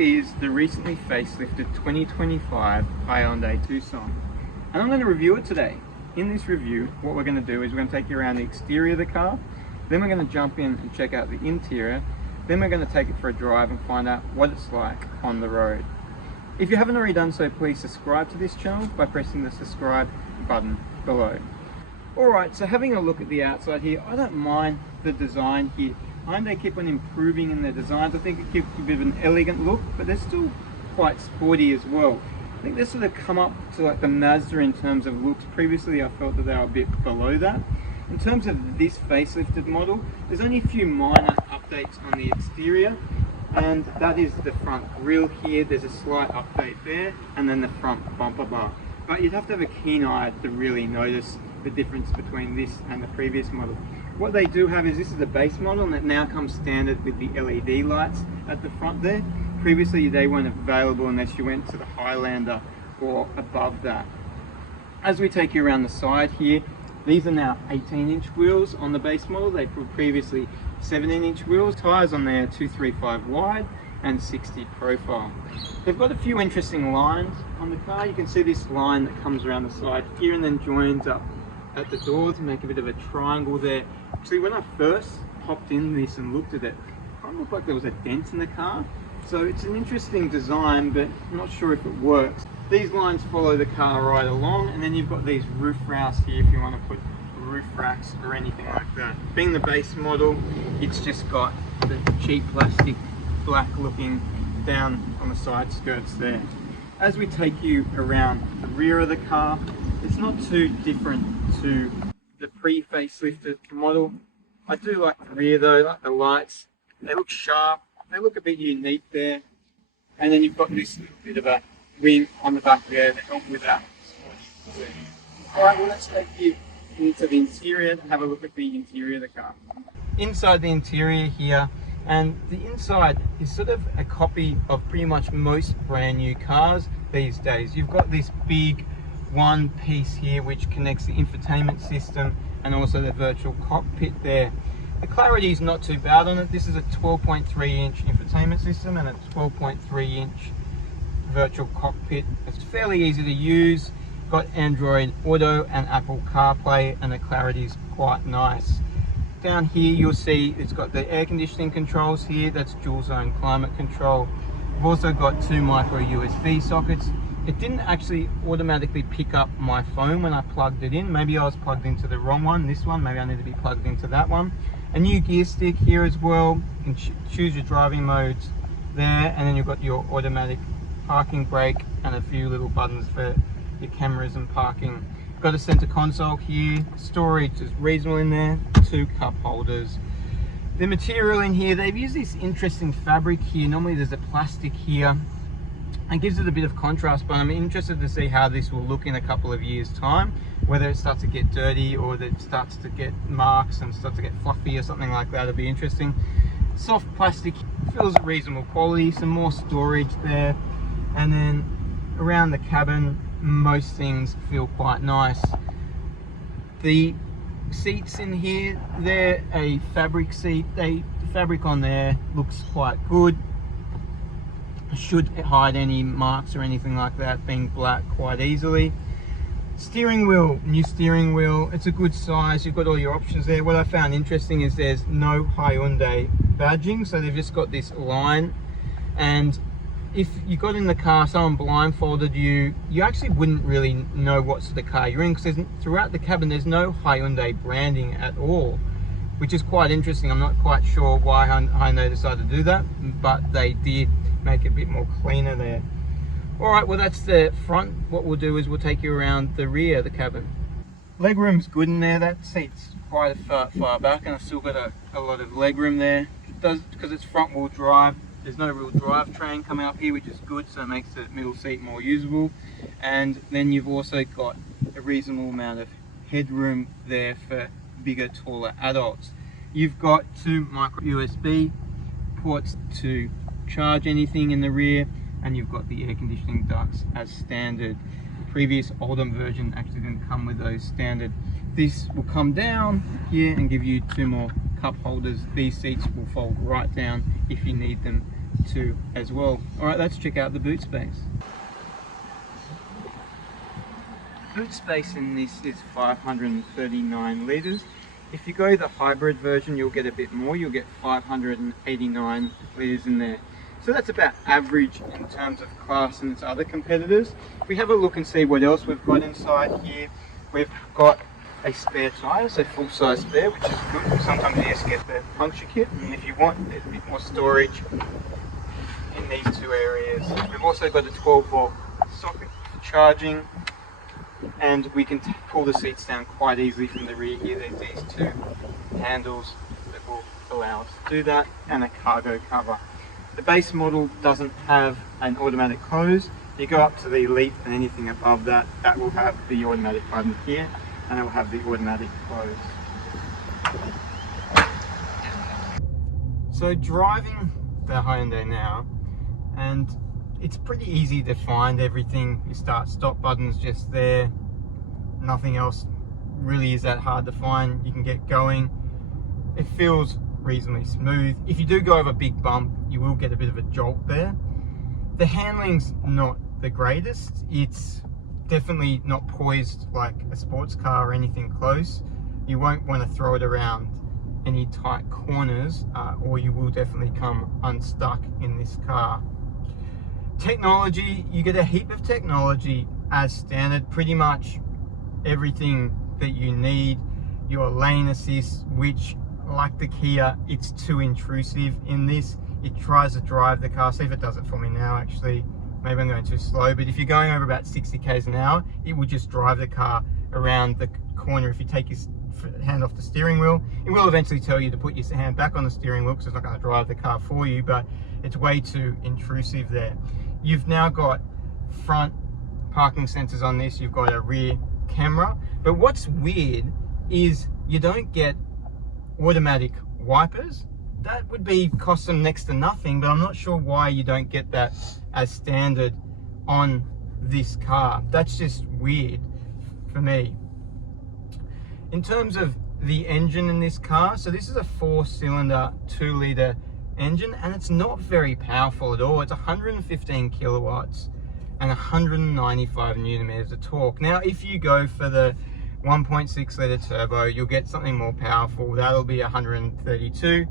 is the recently facelifted 2025 Hyundai Tucson, and I'm going to review it today. In this review, what we're going to do is we're going to take you around the exterior of the car, then we're going to jump in and check out the interior, then we're going to take it for a drive and find out what it's like on the road. If you haven't already done so, please subscribe to this channel by pressing the subscribe button below. Alright, so having a look at the outside here, I don't mind the design here. Hyundai keep on improving in their designs. I think it gives you a bit of an elegant look, but they're still quite sporty as well. I think they sort of come up to like the Mazda in terms of looks. Previously I felt that they were a bit below that. In terms of this facelifted model, there's only a few minor updates on the exterior, and that is the front grille here. There's a slight update there, and then the front bumper bar. But you'd have to have a keen eye to really notice the difference between this and the previous model. What they do have is this is the base model, and it now comes standard with the LED lights at the front there. Previously they weren't available unless you went to the Highlander or above that. As we take you around the side here, these are now 18-inch wheels on the base model. They were previously 17-inch wheels. Tyres on there 235 wide and 60 profile. They've got a few interesting lines on the car. You can see this line that comes around the side here and then joins up at the doors and make a bit of a triangle there. Actually, when I first hopped in this and looked at it, it kind of looked like there was a dent in the car. So it's an interesting design, but I'm not sure if it works. These lines follow the car right along, and then you've got these roof racks here if you want to put roof racks or anything like that. Being the base model, it's just got the cheap plastic black looking down on the side skirts there. As we take you around the rear of the car, it's not too different to the pre-facelifted model. I do like the rear though, like the lights. They look sharp, they look a bit unique there. And then you've got this little bit of a wing on the back there to help with that. Alright, well let's take you into the interior and have a look at the interior of the car. Inside the interior here, and the inside is sort of a copy of pretty much most brand new cars these days. You've got this big one piece here which connects the infotainment system and also the virtual cockpit there. The clarity is not too bad on it. This is a 12.3-inch infotainment system and a 12.3-inch virtual cockpit. It's fairly easy to use. Got Android Auto and Apple CarPlay, and the clarity is quite nice. Down here you'll see it's got the air conditioning controls here. That's dual zone climate control. We've also got two micro USB sockets. It didn't actually automatically pick up my phone when I plugged it in. Maybe I was plugged into the wrong one, this one. Maybe I need to be plugged into that one. A new gear stick here as well. You can choose your driving modes there, and then you've got your automatic parking brake and a few little buttons for your cameras and parking. Got a center console here. Storage is reasonable in there. Two cup holders. The material in here, they've used this interesting fabric here. Normally there's a plastic here. It gives it a bit of contrast, but I'm interested to see how this will look in a couple of years' time, whether it starts to get dirty or that it starts to get marks and starts to get fluffy or something like that. It'll be interesting. Soft plastic feels a reasonable quality, some more storage there, and then around the cabin most things feel quite nice. The seats in here, they're a fabric seat. The fabric on there looks quite good. Should hide any marks or anything like that, being black quite easily. Steering wheel, new steering wheel. It's a good size. You've got all your options there. What I found interesting is there's no Hyundai badging, so they've just got this line, and if you got in the car, someone blindfolded you, you actually wouldn't really know what sort of car you're in, because throughout the cabin there's no Hyundai branding at all, which is quite interesting. I'm not quite sure why Hyundai decided to do that, but they did make it a bit more cleaner there. Alright, well that's the front. What we'll do is we'll take you around the rear of the cabin. Legroom's good in there. That seat's quite far back, and I've still got a lot of legroom there. It does, because it's front wheel drive. There's no real drivetrain coming up here, which is good, so it makes the middle seat more usable. And then you've also got a reasonable amount of headroom there for bigger, taller adults. You've got two micro USB ports to charge anything in the rear, and you've got the air conditioning ducts as standard. The previous older version actually didn't come with those standard. This will come down here and give you two more cup holders. These seats will fold right down if you need them too as well. All right, let's check out the boot space. Boot space in this is 539 litres. If you go the hybrid version, you'll get a bit more. You'll get 589 litres in there. So that's about average in terms of class and its other competitors. If we have a look and see what else we've got inside here, we've got a spare tyre, so full-size spare, which is good. Sometimes you just get the puncture kit, and if you want, there's a bit more storage in these two areas. We've also got a 12-volt socket for charging, and we can pull the seats down quite easily from the rear here. There's these two handles that will allow us to do that, and a cargo cover. The base model doesn't have an automatic close. You go up to the Elite and anything above that, that will have the automatic button here, and it will have the automatic close. So driving the Hyundai now, and it's pretty easy to find everything. You start-stop button's just there. Nothing else really is that hard to find. You can get going. It feels reasonably smooth. If you do go over a big bump, you will get a bit of a jolt there. The handling's not the greatest. It's definitely not poised like a sports car or anything close. You won't want to throw it around any tight corners, or you will definitely come unstuck in this car. Technology, you get a heap of technology as standard. Pretty much everything that you need. Your lane assist, which, like the Kia, it's too intrusive in this. It tries to drive the car. See if it does it for me now, actually. Maybe I'm going too slow, but if you're going over about 60 k's an hour, it will just drive the car around the corner. If you take your hand off the steering wheel, it will eventually tell you to put your hand back on the steering wheel because it's not going to drive the car for you, but it's way too intrusive there. You've now got front parking sensors on this. You've got a rear camera, but what's weird is you don't get automatic wipers. That would cost them next to nothing, but I'm not sure why you don't get that as standard on this car. That's just weird for me. In terms of the engine in this car, so this is a 4-cylinder 2-litre engine, and it's not very powerful at all. It's 115 kilowatts and 195 newton meters of torque. Now, if you go for the 1.6 litre turbo, you'll get something more powerful. That'll be 132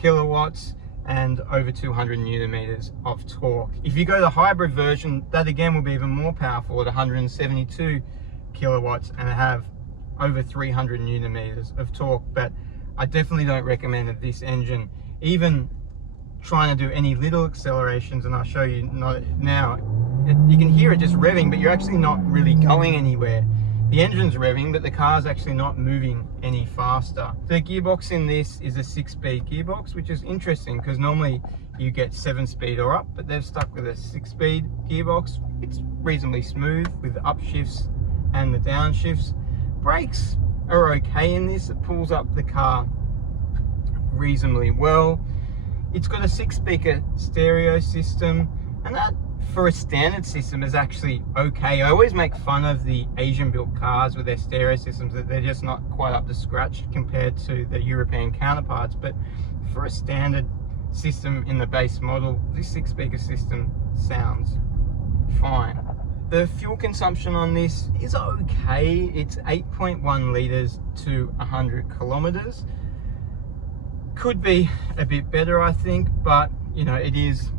kilowatts and over 200 newton meters of torque. If you go the hybrid version, that again will be even more powerful at 172 kilowatts and have over 300 newton meters of torque. But I definitely don't recommend that this engine, even trying to do any little accelerations, and I'll show you now, you can hear it just revving, but you're actually not really going anywhere. The engine's revving, but the car's actually not moving any faster. The gearbox in this is a 6-speed gearbox, which is interesting because normally you get 7-speed or up, but they've stuck with a 6-speed gearbox. It's reasonably smooth with the upshifts and the downshifts. Brakes are okay in this. It pulls up the car reasonably well. It's got a 6-speaker stereo system, and that for a standard system is actually okay. I always make fun of the Asian built cars with their stereo systems, that they're just not quite up to scratch compared to the European counterparts, but for a standard system in the base model, this 6-speaker system sounds fine. The fuel consumption on this is okay. It's 8.1 litres to 100 kilometres. Could be a bit better, I think, but you know, it is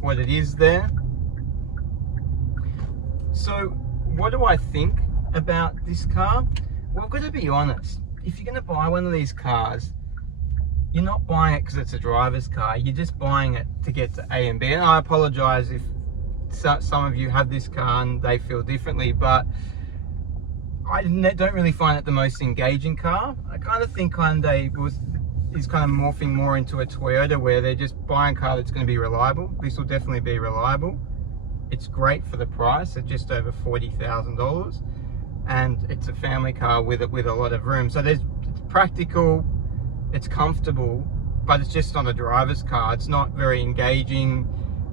what it is there. So what do I think about this car? Well, I've got to be honest. If you're going to buy one of these cars, you're not buying it because it's a driver's car. You're just buying it to get to A and B. And I apologize if some of you have this car and they feel differently, but I don't really find it the most engaging car. I kind of think Hyundai is kind of morphing more into a Toyota, where they're just buying a car that's going to be reliable. This will definitely be reliable. It's great for the price at just over $40,000, and it's a family car with a lot of room. So it's practical, it's comfortable, but it's just not a driver's car. It's not very engaging.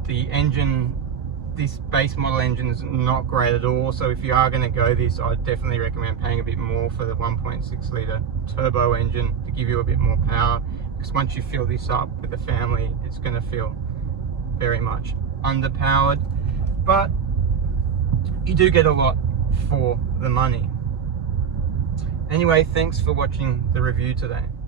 The engine, this base model engine, is not great at all. So if you are going to go this, I'd definitely recommend paying a bit more for the 1.6 litre turbo engine to give you a bit more power, because once you fill this up with the family, it's going to feel very much underpowered, but you do get a lot for the money. Anyway, thanks for watching the review today.